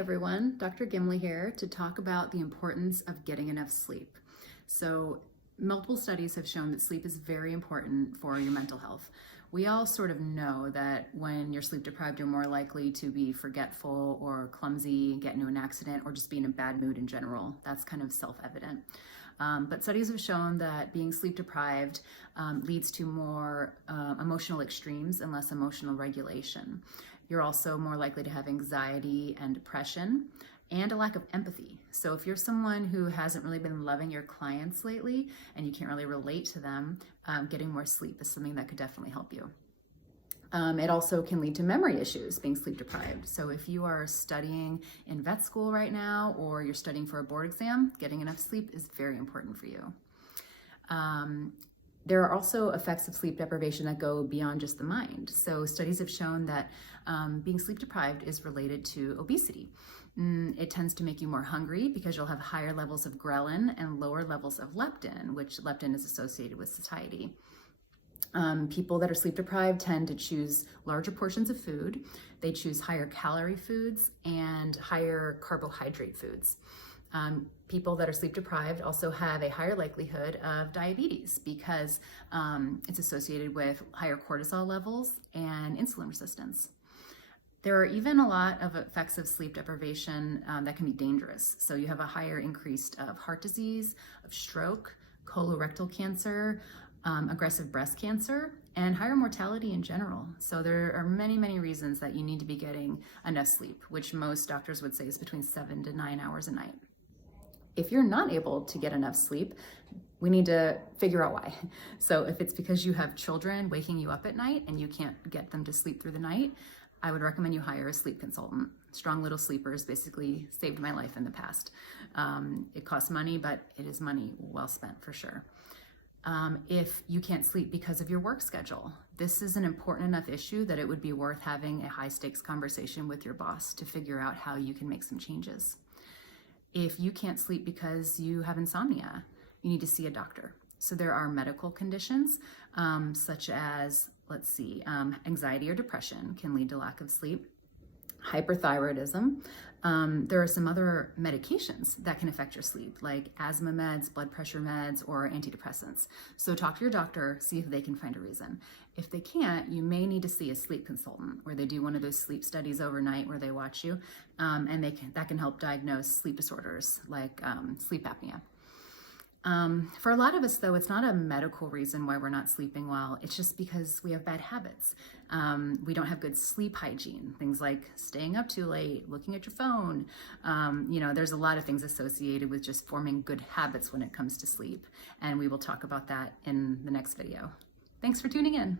everyone, Dr. Gimmler here to talk about the importance of getting enough sleep. So multiple studies have shown that sleep is very important for your mental health. We all sort of know that when you're sleep deprived, you're more likely to be forgetful or clumsy, get into an accident, or just be in a bad mood in general. That's kind of self-evident. But studies have shown that being sleep deprived leads to more emotional extremes and less emotional regulation. You're also more likely to have anxiety and depression and a lack of empathy. So if you're someone who hasn't really been loving your clients lately and you can't really relate to them, getting more sleep is something that could definitely help you. It also can lead to memory issues, being sleep deprived. So if you are studying in vet school right now or you're studying for a board exam, getting enough sleep is very important for you. There are also effects of sleep deprivation that go beyond just the mind. So studies have shown that being sleep deprived is related to obesity. It tends to make you more hungry because you'll have higher levels of ghrelin and lower levels of leptin, which leptin is associated with satiety. People that are sleep deprived tend to choose larger portions of food. They choose higher calorie foods and higher carbohydrate foods. People that are sleep deprived also have a higher likelihood of diabetes because it's associated with higher cortisol levels and insulin resistance. There are even a lot of effects of sleep deprivation that can be dangerous. So you have a higher increase of heart disease, of stroke, colorectal cancer, aggressive breast cancer, and higher mortality in general. So there are many, many reasons that you need to be getting enough sleep, which most doctors would say is between 7 to 9 hours a night. If you're not able to get enough sleep, we need to figure out why. So if it's because you have children waking you up at night and you can't get them to sleep through the night, I would recommend you hire a sleep consultant. Strong Little Sleepers basically saved my life in the past. It costs money, but it is money well spent for sure. If you can't sleep because of your work schedule, this is an important enough issue that it would be worth having a high stakes conversation with your boss to figure out how you can make some changes. If you can't sleep because you have insomnia, you need to see a doctor. So there are medical conditions such as, anxiety or depression can lead to lack of sleep. Hyperthyroidism. There are some other medications that can affect your sleep, like asthma meds, blood pressure meds, or antidepressants. So talk to your doctor, see if they can find a reason. If they can't, you may need to see a sleep consultant where they do one of those sleep studies overnight where they watch you, and that can help diagnose sleep disorders like sleep apnea. For a lot of us, though, it's not a medical reason why we're not sleeping well. It's just because we have bad habits. We don't have good sleep hygiene. Things like staying up too late, looking at your phone. There's a lot of things associated with just forming good habits when it comes to sleep. And we will talk about that in the next video. Thanks for tuning in.